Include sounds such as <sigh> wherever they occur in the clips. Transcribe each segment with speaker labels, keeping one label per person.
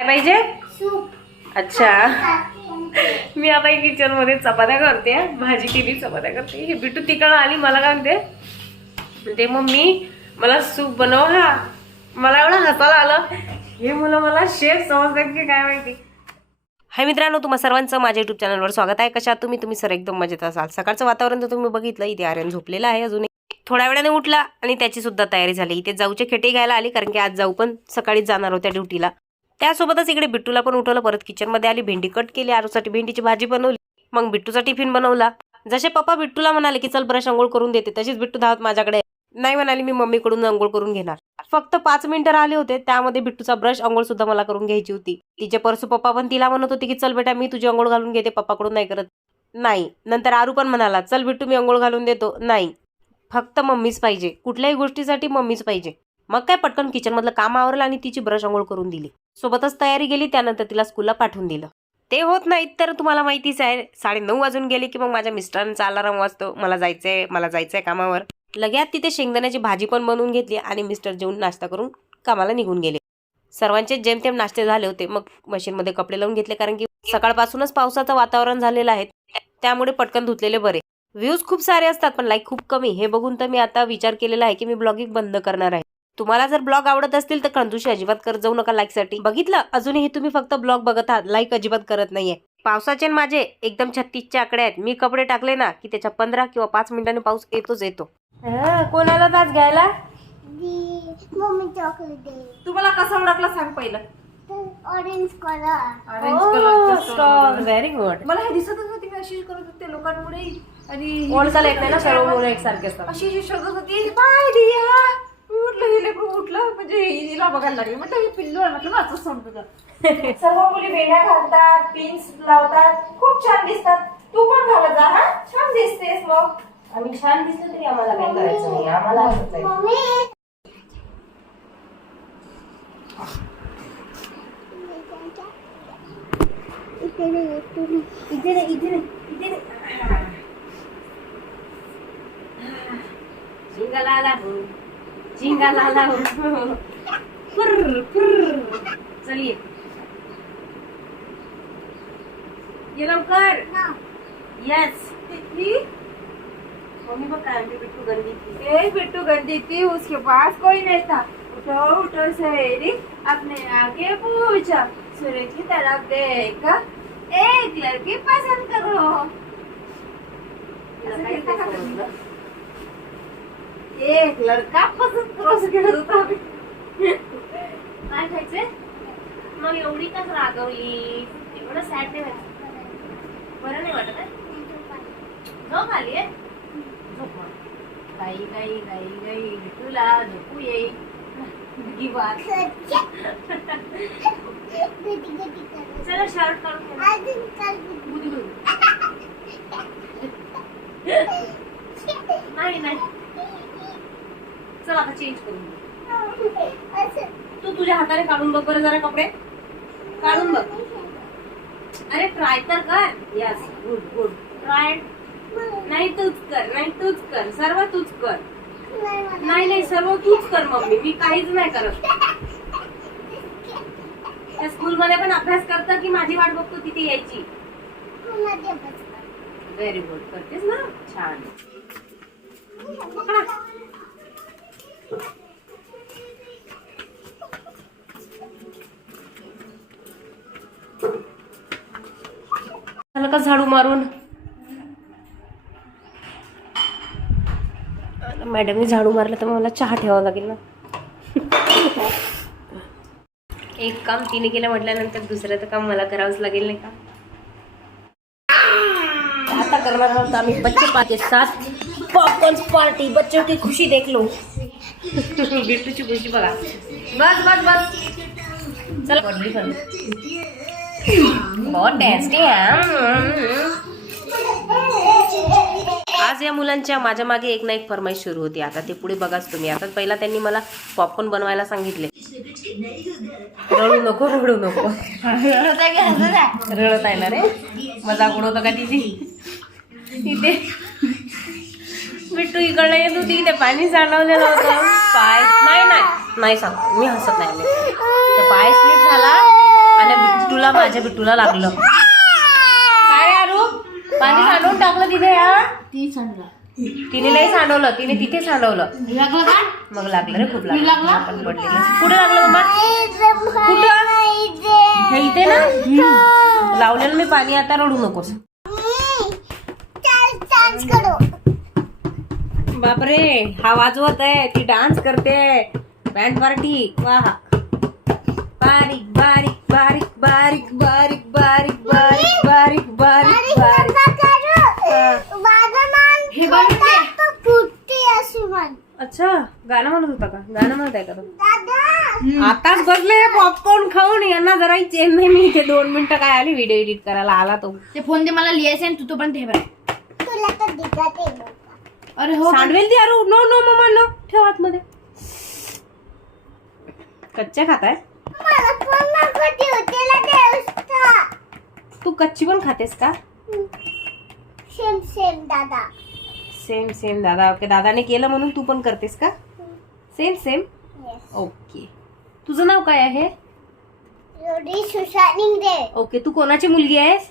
Speaker 1: काय पाहिजे?
Speaker 2: सूप.
Speaker 1: अच्छा. <laughs> मी आता किचनमध्ये चपात्या करते भाजी केली चपात्या करते. हे बिटू तिकडं आली मला काय म्हणते? म्हणते मम्मी मला सूप बनव हा. मला एवढं हसायला आलं. हे मुलं मला शेफ समजतात की काय माहिती. हाय मित्रांनो तुम्हा सर्वांचं माझ्या युट्यूब चॅनलवर स्वागत आहे. कशा तुम्ही? तुम्ही सर एकदम मजेत असाल. सकाळचं वातावरण तर तुम्ही बघितलं इथे आर्यन झोपलेला आहे अजून थोड्या वेळाने उठला आणि त्याची सुद्धा तयारी झाली. इथे जाऊचे खेटे घ्यायला आली कारण की आज जाऊ पण सकाळीच जाणार होत्या ड्युटीला. त्यासोबतच इकडे बिट्टूला पण उठवलं. परत किचनमध्ये आली भेंडी कट केली आरूसाठी भेंडीची भाजी बनवली. मग बिट्टूचा टिफिन बनवला. जसे पप्पा बिट्टूला म्हणाले की चल ब्रश अंघोळ करून देते. तशीच बिट्टू धावत माझ्याकडे नाही म्हणाली मी मम्मीकडून अंघोळ करून घेणार. फक्त पाच मिनिटं राहिले होते. त्यामध्ये बिट्टूचा ब्रश अंघोळ सुद्धा मला करून घ्यायची होती. तिचे परसू पप्पा पण तिला म्हणत होते की चल बेटा मी तुझी अंघोळ घालून घेते. पप्पाकडून नाही करत. नाही. नंतर आरू पण म्हणाला चल बिट्टू मी अंघोळ घालून देतो. नाही. फक्त मम्मीच पाहिजे. कुठल्याही गोष्टीसाठी मम्मीच पाहिजे. मग काय पटकन किचनमधलं काम आवरलं आणि तिची ब्रश आंघोळ करून दिली. सोबतच तयारी गेली त्यानंतर तिला स्कूलला पाठवून दिलं. ते होत नाहीत तर तुम्हाला माहितीच आहे साडे नऊ वाजून गेले की मग माझ्या मिस्टरांचा अलाराम वाजतो मला जायचंय मला जायचंय कामावर. लगेच तिथे शेंगदाण्याची भाजी पण बनवून घेतली आणि मिस्टर जेवून नाश्ता करून कामाला निघून गेले. सर्वांचे जेमतेम नाश्ते झाले होते मग मशीनमध्ये कपडे लावून घेतले कारण की सकाळपासूनच पावसाचं वातावरण झालेलं आहे त्यामुळे पटकन धुतलेले बरे. व्ह्यूज खूप सारे असतात पण लाईक खूप कमी. हे बघून तर मी आता विचार केलेला आहे की मी ब्लॉगिंग बंद करणार आहे. तुम्हाला जर ब्लॉग आवडत असतील तर कंजूशी अजिबात करत जाऊ नका लाईकसाठी. बघितलं? अजूनही तुम्ही फक्त ब्लॉग बघत आहात. लाईक अजिबात करत नाहीये. पावसाचे माझे एकदम छत्तीसचे आकडे आहेत. मी कपडे टाकले ना की त्याच्या पंधरा किंवा पाच मिनिटांनी पाऊस येतोच येतो. कोणाला तास घ्यायला?
Speaker 2: दी मम्मी चॉकलेट दे.
Speaker 1: तुम्हाला कसं ओळखलं सांग पहिलं.
Speaker 2: Orange colour
Speaker 1: orange very good
Speaker 3: मला हे दिसतच होती मी अशी करत होते लोकांपुढे आणि
Speaker 1: ओळखायला येत नाही ना सर्व मुलं एकसारखे असतात
Speaker 3: अशी अशी शोधत होती. बाय दिया. बघायला लागले. म्हटलं हे पिल्लू आहे म्हटलं असंच समजत सर्व मुली वेण्या घालतात पिन्स लावतात. खूप छान दिसतात. तू पण घालत जा हा? छान दिसतेस मग.
Speaker 1: आम्ही छान दिसलो तरी आम्हाला काही करायचं नाही. आम्हाला असंच आहे.
Speaker 2: मम्मी. इथे दे, इथे दे.
Speaker 1: इथे रे इथे रे इथे रे झिंगाला आला हो. झिंगाला आला हो. <laughs> फुर्र फुर्र चलिए ये. लवकर.
Speaker 2: ना.
Speaker 1: यस
Speaker 3: कितनी
Speaker 1: मम्मी बघ काय आमची बिट्टू गंदी थी
Speaker 3: एक बिट्टू गंदी थी उसके पास कोई नहीं था. उठो उठो सहेली. अपने आगे पूछा. सूरज की तरफ देखा एक लड़की पसंद करो. एक लड़का पसंद करो. आम्ही.
Speaker 1: काय खायचंय? मग एवढी का रागवली? एवढं सॅड नाही व्हायचं बरं नाही वाटत आहे झोप आली आहे? झोप मग. गाई गाई गाई गाई तुला झोपू येईल चला शर्ट काढून नाही नाही. चला आता चेंज करून तू तुझ्या हाताने काढून बघ बरं जरा कपडे. काढून बघ. अरे ट्राय तर कर. यस गुड गुड ट्राय नाही तूच कर नाही तूच कर. सर्व तूच कर. नाही नाही सर्व तूच कर मम्मी. मी काहीच नाही करत. त्या स्कूलमध्ये पण अभ्यास करतं की माझी वाट बघतो तिथे यायची. व्हेरी गुड करतेस ना? छान. का झाडू मारून. मॅडमने झाडू मारलं तर मला चहा ठेवावा लागेल ना? एक काम तिने केलं म्हटल्यानंतर दुसरं तर काम मला करावंच लागेल नाही का? आता करणार आहोत आम्ही बच्चे पाके साथ पॉपकॉर्न पार्टी बच्चों की खुशी देख लो बिट्टूची खुशी बघा. बस बस बस. चला. बहुत टेस्टी आहे आज या मुलांच्या माझ्या मागे एक ना एक फरमाईश सुरू होती. आता ते पुढे बघाच तुम्ही. आता पहिला त्यांनी मला पॉपकॉर्न बनवायला सांगितले. रडू नको रडू नको. रडत आहे ना रे? मजाक उडवतो का तिची इथे. बिट्टू इकडनं येत होती इथे पाणी सांडवलेलं होतं. पाय नाही नाही. नाही सांग मी हसत नाही. ते पाय स्लिप झाला. बिट्टूला माझ्या बिट्टूला लागलं. काय आरू पाणी सांडवून टाकलं तिथे
Speaker 3: ती
Speaker 1: तिने नाही सांडवलं तिने तिथे सांडवलं.
Speaker 3: लागलं का?
Speaker 1: मग लागलं रे खूप लागलं.
Speaker 3: लागलं?
Speaker 1: आपण पडलेलं. कुठे लागलं मम्मा
Speaker 2: कुठं?
Speaker 1: हे इथे ना? लावलेलं मी पाणी आता रडू नकोस. बापरे हा वाजवत आहे ती डान्स करते. बँड पार्टी वा बारीक बारीक. बारीक बारीक बारीक बारीक बारीक बारीक बारीक बारीक
Speaker 3: हे.
Speaker 1: अच्छा गाणं म्हणत होता का? गाणं म्हणत आहे का तो?
Speaker 2: दादा.
Speaker 1: आताच बसले पॉपकॉर्न खाऊन यांना जरा चेन नाही मी इथे दोन मिनिटं काय आली व्हिडिओ एडिट करायला आला तो.
Speaker 3: ते फोन दे मला लिहायचं आहे तू तो पण ठेवा
Speaker 2: आहे.
Speaker 3: अरे हो
Speaker 1: सांडवेल ती अरे नो नो मम्मा नो ठेव आतमध्ये. कच्च्या खाताय? तू कच्ची पण खातेस का?
Speaker 2: सेम सेम दादा.
Speaker 1: सेम सेम दादा. ओके दादाने केलं म्हणून तू पण करतेस का? Same same? ओके. तुझं नाव काय आहे? ओके तू कोणाची मुलगी आहेस?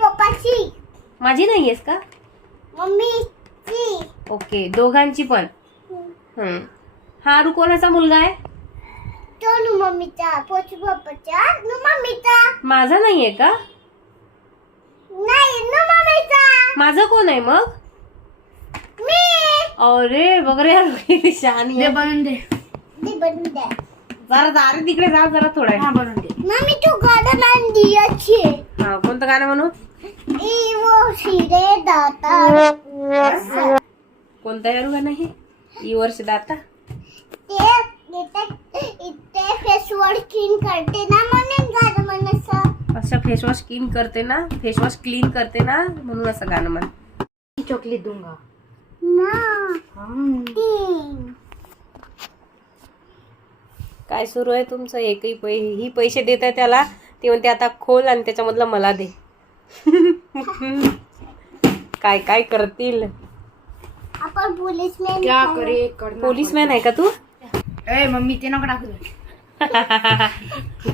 Speaker 2: पप्पाची.
Speaker 1: माझी नाही आहेस का?
Speaker 2: मम्मीची.
Speaker 1: ओके दोघांची पण. हम्म. हा रू कोणाचा मुलगा आहे?
Speaker 2: तो नु मम्मीचा पोचू पप्पाचा. नु मम्मीचा.
Speaker 1: माझा नाहीये का?
Speaker 2: नाही नु मम्मीचा.
Speaker 1: माझं कोण आहे मग?
Speaker 2: मी.
Speaker 1: अरे बघ रे यार, किती शहाणी
Speaker 3: दे
Speaker 1: आहे.
Speaker 3: बनवून दे.
Speaker 1: जरा जा रे तिकडे जा जरा थोडा.
Speaker 3: हा बनवून दे.
Speaker 2: मम्मी तू गाणं मान दियाची
Speaker 1: हा कोणतं गाणं म्हणू?
Speaker 2: ई वो शिरे दाता.
Speaker 1: कोणतं यारू गाणं हे? ई वर्ष दाता.
Speaker 2: ते करते ना म्हणून गाणं म्हणायचं
Speaker 1: असं. फेसवॉश क्लीन करते ना फेसवॉश क्लीन करते ना म्हणून असं गाणं म्हण
Speaker 3: चॉकलेट दूंगा.
Speaker 1: काय सुरू आहे तुमचं? एकही पै ही पैसे देत आहे त्याला. ते म्हणते आता खोल आणि त्याच्यामधलं मला दे. <laughs> काय काय करतील?
Speaker 2: आपण पोलीस मॅन
Speaker 3: क्या करे? करना
Speaker 1: पोलीसमॅन आहे का तू?
Speaker 3: ए मम्मी ते नको टाकू. दे. <laughs>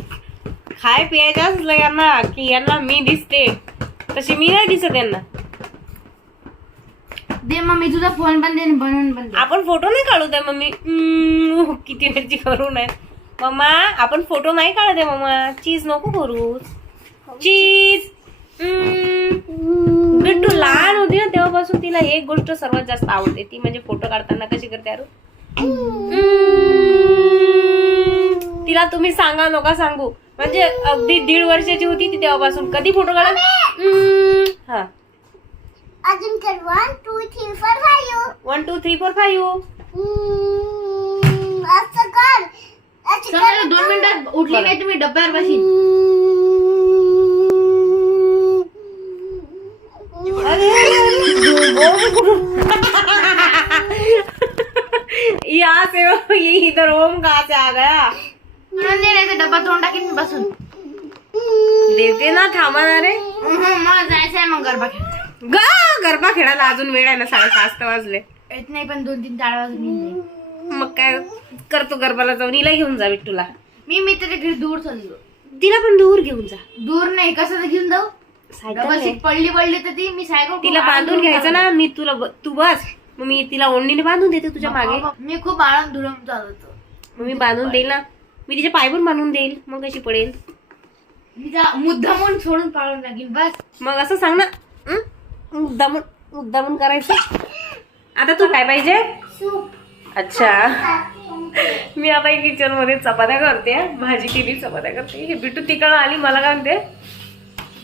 Speaker 1: खाय प्यायचं असलं यांना की यांना मी दिसते. तशी मी नाही दिसत यांना.
Speaker 3: दे मम्मी तुझा फोन पण दे आणि बनवून पण दे
Speaker 1: आपण फोटो नाही काढू द्या मम्मी. हम्म, किती वेळची करू नये मम्मा आपण फोटो नाही काढत आहे मम्मा. चीज नको करू. चीज बिट्टू लहान होती ना तेव्हापासून तिला एक गोष्ट सर्वात जास्त आवडते. ती म्हणजे फोटो काढताना कशी करते अरू तिला तुम्ही सांगा नका सांगू. म्हणजे अगदी दीड वर्षाची होती ती तेव्हापासून. कधी फोटो काढा हा.
Speaker 2: अजून कर one two three four five
Speaker 1: one two three four five
Speaker 2: असं कर.
Speaker 3: दोन मिनिटात उठली नाही तुम्ही? डब्यावर बसीन <laughs>
Speaker 1: यहाँ से वो- ये इधर ओम कहाँ से आ गया
Speaker 3: डब्बा तोंड टाकीन मी बसून.
Speaker 1: देते ना थांबा ना रे.
Speaker 3: मला जायचं आहे मग गरबा खेळायला.
Speaker 1: गा गरबा खेळायला अजून वेळ आहे ना साडेसहा वाजले.
Speaker 3: येत नाही पण दोन तीन चार वाजून.
Speaker 1: मग काय करतो गरबाला जाऊन हिला घेऊन जा तुला
Speaker 3: मी मित्राच्या घरी दूर चाललो
Speaker 1: तिला पण दूर घेऊन जा.
Speaker 3: दूर नाही कसं तर घेऊन जाऊ?
Speaker 1: सायकल
Speaker 3: डबल
Speaker 1: आहे.
Speaker 3: सीट पडली पडली तर ती मी सायकल
Speaker 1: तिला बांधून घ्यायचं ना मी तुला ब- तू बस. मग मी तिला ओढणीने बांधून देते तुझ्या मागे.
Speaker 3: मी खूप आळम धुरम चालवतो.
Speaker 1: मग मी बांधून देईल ना. मी तिचे पाय पण बांधून देईल मग कशी पडेल?
Speaker 3: मी त्या मुद्दामून सोडून पाळून लागेल बस.
Speaker 1: मग असं सांग ना. हं? मुद्दामून मुद्दामून करायचं? आता तू काय पाहिजे? अच्छा. मी आता किचनमध्ये चपात्या करते भाजी केली चपात्या करते. हे बिटू तिकडं आली मला काय म्हणते?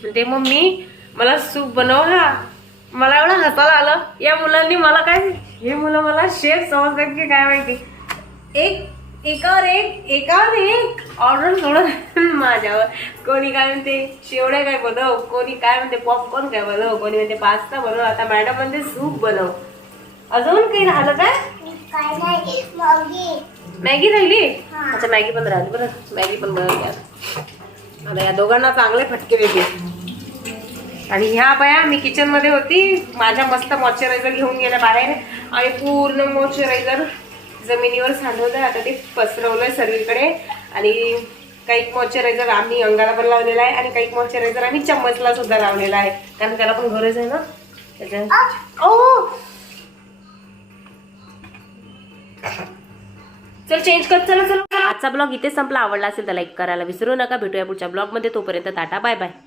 Speaker 1: म्हणते मम्मी मला सूप बनव हा. मला एवढं हसायला आलं. या मुलांनी मला काय हे मुलं मला शेफ समजतात की काय माहिती? एक एकावर एक एकावर एक ऑर्डर सोडत माझ्यावर. कोणी काय म्हणते शेवड्या काय बनव? कोणी काय म्हणते पॉपकॉर्न काय बनव? कोणी म्हणते पास्ता बनव? आता मॅडम म्हणते सूप बनव. अजून काही राहिलं काय? मॅगी. राहिली?
Speaker 2: हा.
Speaker 1: अच्छा मॅगी पण राहिली बरं. मॅगी पण बनवली आता या दोघांना चांगले फटके देते. आणि ह्या बाया मी किचनमध्ये होती. माझ्या मस्त मॉइश्चरायझर घेऊन गेल्या बाहेर. आणि पूर्ण मॉइश्चरायझर जमिनीवर सांडवलं आता ते पसरवलंय सर्वीकडे आणि काही मॉइश्चरायझर आम्ही अंगाला पण लावलेला आहे आणि काही मॉइश्चरायझर आम्ही चम्मचला सुद्धा लावलेला आहे. कारण त्याला पण गरज आहे ना? त्याच्या ओ! चल चेंज कर चला चला. आजचा ब्लॉग इथे संपला. आवडला असेल तर लाईक करायला विसरू नका. भेटूया पुढच्या ब्लॉगमध्ये. तोपर्यंत टाटा बाय बाय